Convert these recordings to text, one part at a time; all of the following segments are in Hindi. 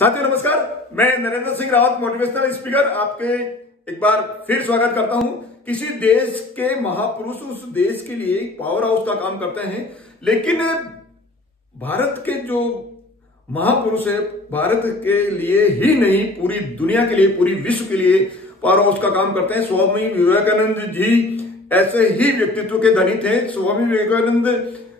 साथियों नमस्कार, मैं नरेंद्र सिंह रावत मोटिवेशनल स्पीकर आपके एक बार फिर स्वागत करता हूं। किसी देश के महापुरुष उस देश के लिए पावर हाउस का काम करते हैं, लेकिन भारत के जो महापुरुष है भारत के लिए ही नहीं पूरी दुनिया के लिए, पूरी विश्व के लिए पावर हाउस का काम करते हैं। स्वामी विवेकानंद जी ऐसे ही व्यक्तित्व के धनी थे। स्वामी विवेकानंद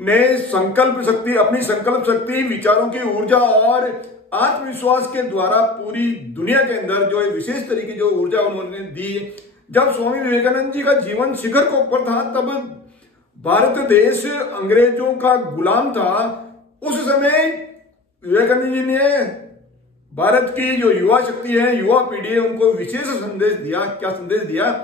ने संकल्प शक्ति, अपनी संकल्प शक्ति, विचारों की ऊर्जा और आत्मविश्वास के द्वारा पूरी दुनिया के अंदर जो विशेष तरीके जो ऊर्जा उन्होंने दी। जब स्वामी विवेकानंद जी का जीवन शिखर को ऊपर था, तब भारत देश अंग्रेजों का गुलाम था। उस समय विवेकानंद जी ने भारत की जो युवा शक्ति है, युवा पीढ़ी है, उनको विशेष संदेश दिया। क्या संदेश दिया?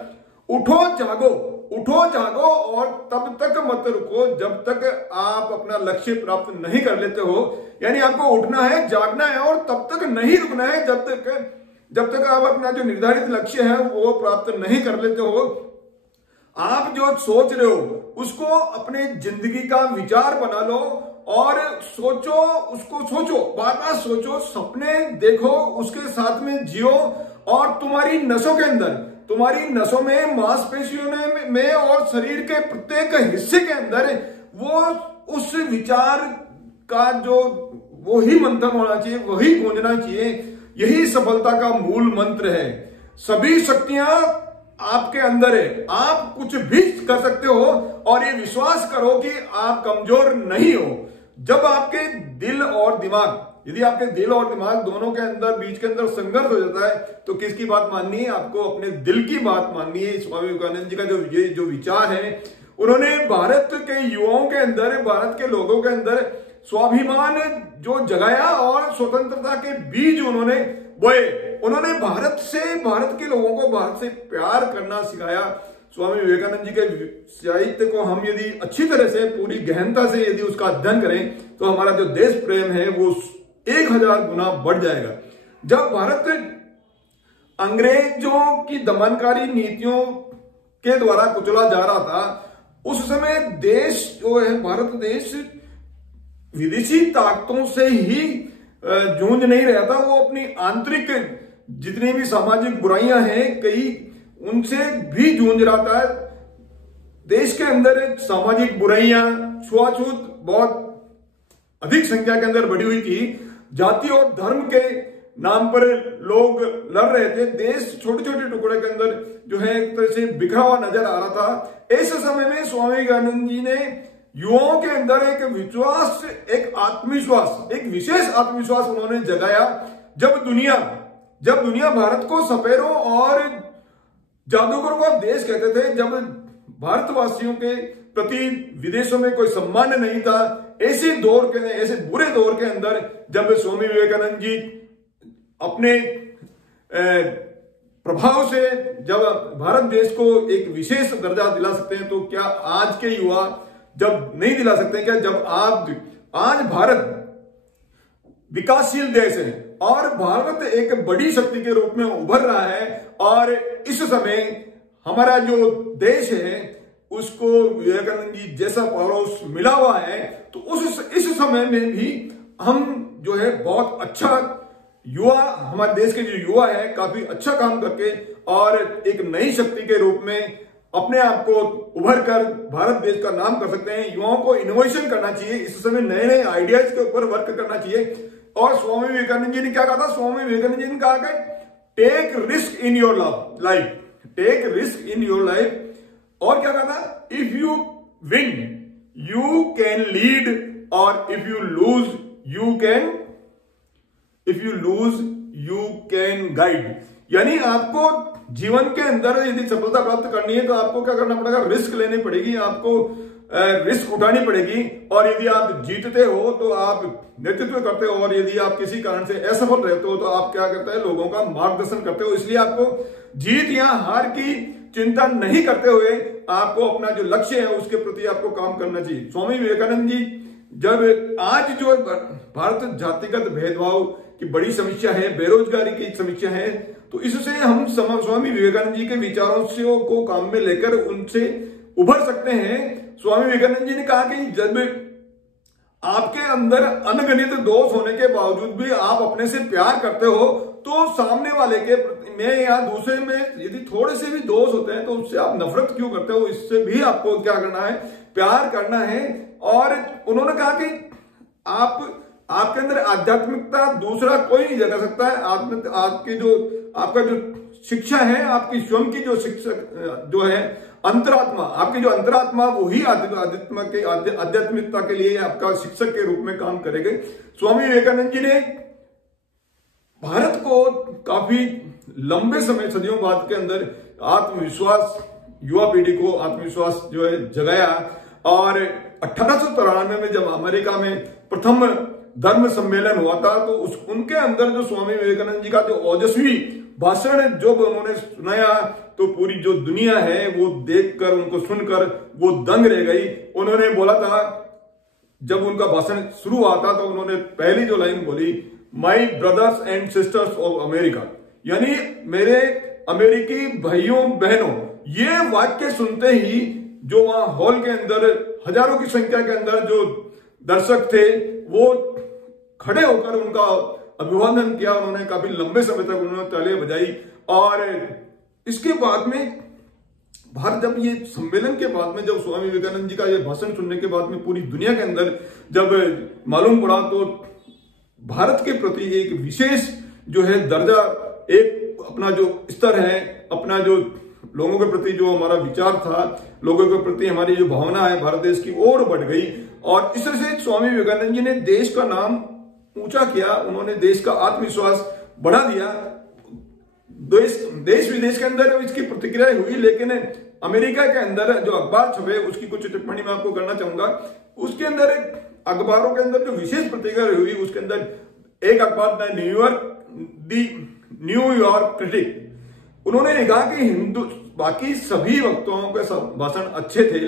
उठो जागो, उठो जागो और तब तक मत रुको जब तक आप अपना लक्ष्य प्राप्त नहीं कर लेते हो। यानी आपको उठना है, जागना है और तब तक नहीं रुकना है जब तक आप अपना जो निर्धारित लक्ष्य है वो प्राप्त नहीं कर लेते हो। आप जो सोच रहे हो उसको अपने जिंदगी का विचार बना लो और सोचो, उसको सोचो, बार बार सोचो, सपने देखो, उसके साथ में जियो और तुम्हारी नसों के अंदर, तुम्हारी नसों में, मांसपेशियों में और शरीर के प्रत्येक हिस्से के अंदर वो उस विचार का जो वही मंथन होना चाहिए, वही गूंजना चाहिए। यही सफलता का मूल मंत्र है। सभी शक्तियां आपके अंदर है, आप कुछ भी कर सकते हो और ये विश्वास करो कि आप कमजोर नहीं हो। जब आपके दिल और दिमाग, यदि आपके दिल और दिमाग दोनों के अंदर, बीच के अंदर संघर्ष हो जाता है, तो किसकी बात माननी है? आपको अपने दिल की बात माननी है। स्वामी विवेकानंद जी का जो विचार है, उन्होंने भारत के युवाओं के अंदर, भारत के लोगों के अंदर स्वाभिमान जो जगाया और स्वतंत्रता के बीज उन्होंने बोए। उन्होंने भारत के लोगों को भारत से प्यार करना सिखाया। स्वामी विवेकानंद जी के साहित्य को हम यदि अच्छी तरह से, पूरी गहनता से यदि उसका अध्ययन करें, तो हमारा जो देश प्रेम है वो 1000 गुना बढ़ जाएगा। जब भारत अंग्रेजों की दमनकारी नीतियों के द्वारा कुचला जा रहा था, उस समय देश जो है, भारत देश विदेशी ताकतों से ही जूझ नहीं रहा था। वो अपनी आंतरिक जितनी भी सामाजिक बुराइयां हैं, कई उनसे भी जूझ रहा था। देश के अंदर सामाजिक बुराइयां, छुआछूत बहुत अधिक संख्या के अंदर बढ़ी हुई थी। जाति और धर्म के नाम पर लोग लड़ रहे थे। देश छोटे छोटे टुकड़े के अंदर जो है एक तरह से बिखरा हुआ नजर आ रहा था। ऐसे समय में स्वामी विवेकानंद जी ने युवाओं के अंदर एक विश्वास, एक आत्मविश्वास, एक विशेष आत्मविश्वास उन्होंने जगाया। जब दुनिया भारत को सपेरों और जादूगरों का देश कहते थे, जब भारतवासियों के प्रति विदेशों में कोई सम्मान नहीं था, ऐसे बुरे दौर के अंदर जब स्वामी विवेकानंद जी अपने प्रभाव से जब भारत देश को एक विशेष दर्जा दिला सकते हैं, तो क्या आज के युवा जब नहीं दिला सकते? क्या जब आज भारत विकासशील देश है और भारत एक बड़ी शक्ति के रूप में उभर रहा है और इस समय हमारा जो देश है उसको विवेकानंद जी जैसा पावर हाउस मिला हुआ है, तो इस समय में भी हम जो है बहुत अच्छा युवा, हमारे देश के जो युवा है काफी अच्छा काम करके और एक नई शक्ति के रूप में अपने आप को उभर कर भारत देश का नाम कर सकते हैं। युवाओं को इनोवेशन करना चाहिए, इस समय नए नए आइडियाज के ऊपर वर्क करना चाहिए। और स्वामी विवेकानंद जी ने क्या कहा था? स्वामी विवेकानंद जी ने कहा कि take risk in your life, take risk in your life. और क्या कहा था? If you win you can lead और if you lose you can guide. यानी आपको जीवन के अंदर यदि सफलता प्राप्त करनी है तो आपको क्या करना पड़ेगा? रिस्क लेनी पड़ेगी, आपको रिस्क उठानी पड़ेगी। और यदि आप जीतते हो तो आप नेतृत्व करते हो और यदि आप किसी कारण से असफल रहते हो तो आप क्या करते हैं? लोगों का मार्गदर्शन करते हो। इसलिए आपको जीत या हार की चिंता नहीं करते हुए आपको अपना जो लक्ष्य है उसके प्रति आपको काम करना चाहिए। स्वामी विवेकानंद जी जब आज जो भारत जातिगत भेदभाव की बड़ी समस्या है, बेरोजगारी की समस्या है, तो इससे हम स्वामी विवेकानंद जी के विचारों से को काम में लेकर उनसे उभर सकते हैं। स्वामी विवेकानंद जी ने कहा कि जब आपके अंदर अनगणित दोष होने के बावजूद भी आप अपने से प्यार करते हो, तो सामने वाले के में या दूसरे में यदि थोड़े से भी दोष होते हैं तो उससे आप नफरत क्यों करते हो? इससे भी आपको क्या करना है? प्यार करना है। और उन्होंने कहा कि आपके अंदर आध्यात्मिकता दूसरा कोई नहीं जगा सकता है। आपका जो शिक्षा है, आपकी स्वयं की जो शिक्षक जो है अंतरात्मा, आपकी जो अंतरात्मा वही आध्यात्मिकता के लिए आपका शिक्षक के रूप में काम करेंगे। स्वामी विवेकानंद जी ने भारत को काफी लंबे समय, सदियों बाद के अंदर आत्मविश्वास, युवा पीढ़ी को आत्मविश्वास जो है जगाया। और 1893 में जब अमेरिका में प्रथम धर्म सम्मेलन हुआ था, तो उनके अंदर जो स्वामी विवेकानंद जी का जो ओजस्वी भाषण जब उन्होंने सुनाया, तो पूरी जो दुनिया है वो देखकर, उनको सुनकर वो दंग रह गई। उन्होंने बोला था, जब उनका भाषण शुरू हुआ था, तो उन्होंने पहली जो लाइन बोली, my brothers and sisters of America, यानी मेरे अमेरिकी भाइयों बहनों। ये वाक्य सुनते ही जो वहां हॉल के अंदर हजारों की संख्या के अंदर जो दर्शक थे, वो खड़े होकर उनका अभिवादन किया। उन्होंने काफी लंबे समय तक उन्होंने तालियां बजाई। और इसके बाद में भारत, जब ये सम्मेलन के बाद में, जब स्वामी विवेकानंद जी का ये भाषण सुनने के बाद में पूरी दुनिया के अंदर जब मालूम पड़ा, तो भारत के प्रति एक विशेष जो है दर्जा, एक अपना जो स्तर है, अपना जो लोगों के प्रति जो हमारा विचार था, लोगों के प्रति हमारी जो भावना है भारत देश की, और बढ़ गई। और इस तरह से स्वामी विवेकानंद जी ने देश का नाम ऊंचा किया। उन्होंने देश का आत्मविश्वास बढ़ा दिया। देश विदेश के अंदर इसकी प्रतिक्रिया हुई, लेकिन अमेरिका के अंदर जो अखबार छपे, उसकी कुछ टिप्पणी मैं आपको करना चाहूंगा। उसके अंदर अखबारों के अंदर जो विशेष प्रतिक्रिया हुई, उसके अंदर एक अखबार था न्यूयॉर्क क्रिटिक। उन्होंने लिखा कि बाकी सभी वक्ताओं के भाषण अच्छे थे,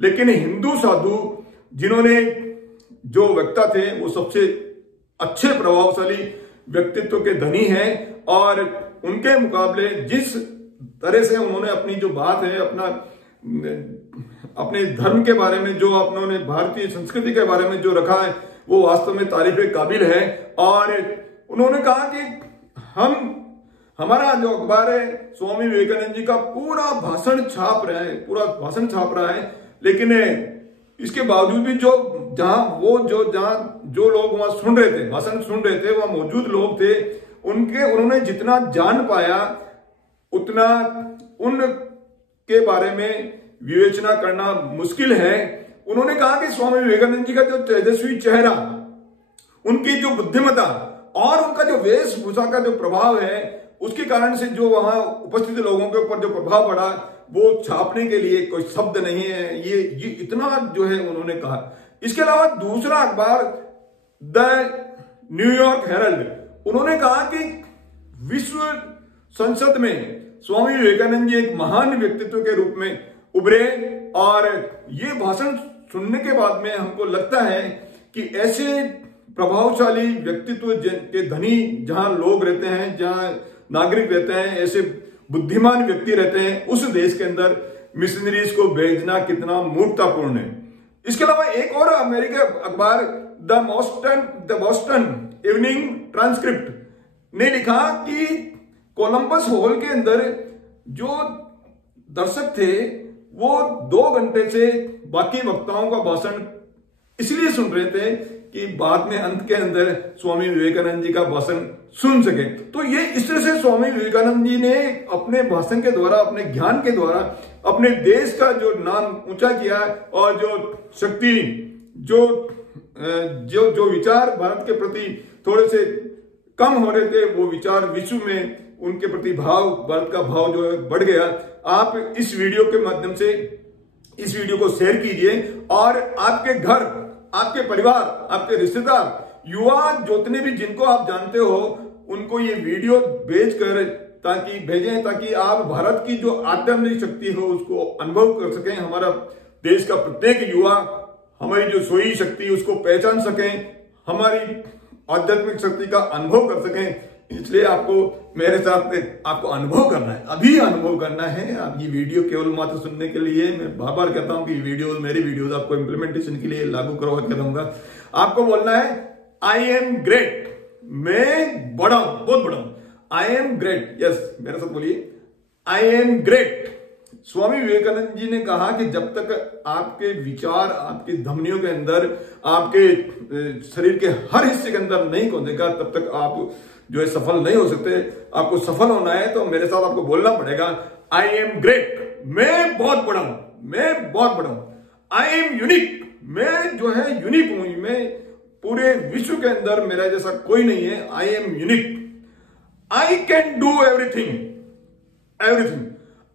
लेकिन हिंदू साधु जिन्होंने जो वक्ता थे, वो सबसे अच्छे प्रभावशाली व्यक्तित्व के धनी हैं। और उनके मुकाबले जिस तरह से उन्होंने अपनी जो बात है, अपने धर्म के बारे में, जो उन्होंने भारतीय संस्कृति के बारे में जो रखा है, वो वास्तव में तारीफ के काबिल है। और उन्होंने कहा कि हमारा जो अखबार है, स्वामी विवेकानंद जी का पूरा भाषण छाप रहा है, लेकिन इसके बावजूद भी जो लोग वहां सुन रहे थे, भाषण सुन रहे थे, वहां मौजूद लोग थे, उन्होंने जितना जान पाया उतना उनके बारे में विवेचना करना मुश्किल है। उन्होंने कहा कि स्वामी विवेकानंद जी का जो तेजस्वी चेहरा, उनकी जो बुद्धिमत्ता और उनका जो वेशभूषा का जो प्रभाव है, उसके कारण से जो वहां उपस्थित लोगों के ऊपर जो प्रभाव पड़ा, वो छापने के लिए कोई शब्द नहीं है। ये इतना जो है उन्होंने कहा। इसके अलावा दूसरा अखबार द न्यूयॉर्क हेरल्ड, उन्होंने कहा कि विश्व संसद में स्वामी विवेकानंद जी एक महान व्यक्तित्व के रूप में उभरे। और ये भाषण सुनने के बाद में हमको लगता है कि ऐसे प्रभावशाली व्यक्तित्व के धनी जहां लोग रहते हैं, जहां नागरिक रहते हैं, ऐसे बुद्धिमान व्यक्ति रहते हैं, उस देश के अंदर मिशनरीज को भेजना कितना मूर्खतापूर्ण है। इसके अलावा एक और अमेरिका अखबार द बोस्टन इवनिंग ट्रांसक्रिप्ट ने लिखा कि कोलंबस हॉल के अंदर जो दर्शक थे, वो 2 घंटे से बाकी वक्ताओं का भाषण इसलिए सुन रहे थे कि बाद में अंत के अंदर स्वामी विवेकानंद जी का भाषण सुन सके। तो ये इस तरह से स्वामी विवेकानंद जी ने अपने भाषण के द्वारा, अपने ज्ञान के द्वारा अपने देश का जो नाम ऊंचा किया, और जो शक्ति, जो विचार भारत के प्रति थोड़े से कम हो रहे थे, वो विचार विश्व में उनके प्रति भारत का भाव जो है बढ़ गया। आप इस वीडियो के माध्यम से इस वीडियो को शेयर कीजिए, और आपके घर, आपके परिवार, आपके रिश्तेदार, युवा जितने भी जिनको आप जानते हो, उनको ये वीडियो भेजें, ताकि आप भारत की जो आध्यात्मिक शक्ति हो उसको अनुभव कर सकें। हमारा देश का प्रत्येक युवा हमारी जो सोई शक्ति उसको पहचान सकें, हमारी आध्यात्मिक शक्ति का अनुभव कर सकें। इसलिए आपको मेरे साथ आपको अनुभव करना है, अभी अनुभव करना है। आप ये वीडियो केवल मात्र सुनने के लिए, मैं बार बार कहता हूं कि वीडियो, मेरी वीडियोस आपको इंप्लीमेंटेशन के लिए लागू करवा के दूंगा। आपको बोलना है आई एम ग्रेट, मैं बड़ा हूं, बहुत बड़ा हूं। आई एम ग्रेट, यस, मेरे साथ बोलिए I am great. Swami Vivekananda ji ने कहा कि जब तक आपके विचार आपकी धमनियों के अंदर, आपके शरीर के हर हिस्से के अंदर नहीं पहुंचेगा, तब तक आप जो है सफल नहीं हो सकते। आपको सफल होना है तो मेरे साथ आपको बोलना पड़ेगा आई एम ग्रेट, मैं बहुत बड़ा हूं, मैं बहुत बड़ा हूं। आई एम यूनिक, मैं जो है यूनिक हूं, मैं पूरे विश्व के अंदर मेरा जैसा कोई नहीं है। I am unique. I can do everything, everything,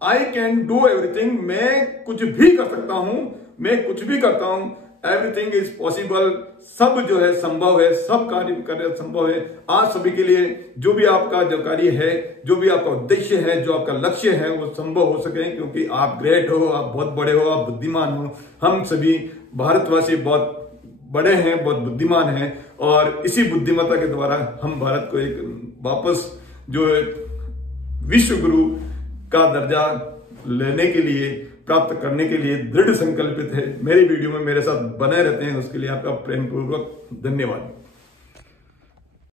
I can do everything, मैं कुछ भी कर सकता हूं, मैं कुछ भी करता हूं। एवरीथिंग इज पॉसिबल, सब जो है संभव है, सब कार्य संभव है। आज सभी के लिए जो भी आपका जो कार्य है, जो भी आपका उद्देश्य है, जो आपका लक्ष्य है, वो संभव हो सके, क्योंकि आप ग्रेट हो, आप बहुत बड़े हो, आप बुद्धिमान हो। हम सभी भारतवासी बहुत बड़े हैं, बहुत बुद्धिमान हैं, और इसी बुद्धिमत्ता के द्वारा हम भारत को एक वापस जो विश्व गुरु का दर्जा लेने के लिए, प्राप्त करने के लिए दृढ़ संकल्पित है। मेरी वीडियो में मेरे साथ बने रहते हैं, उसके लिए आपका प्रेम पूर्वक धन्यवाद।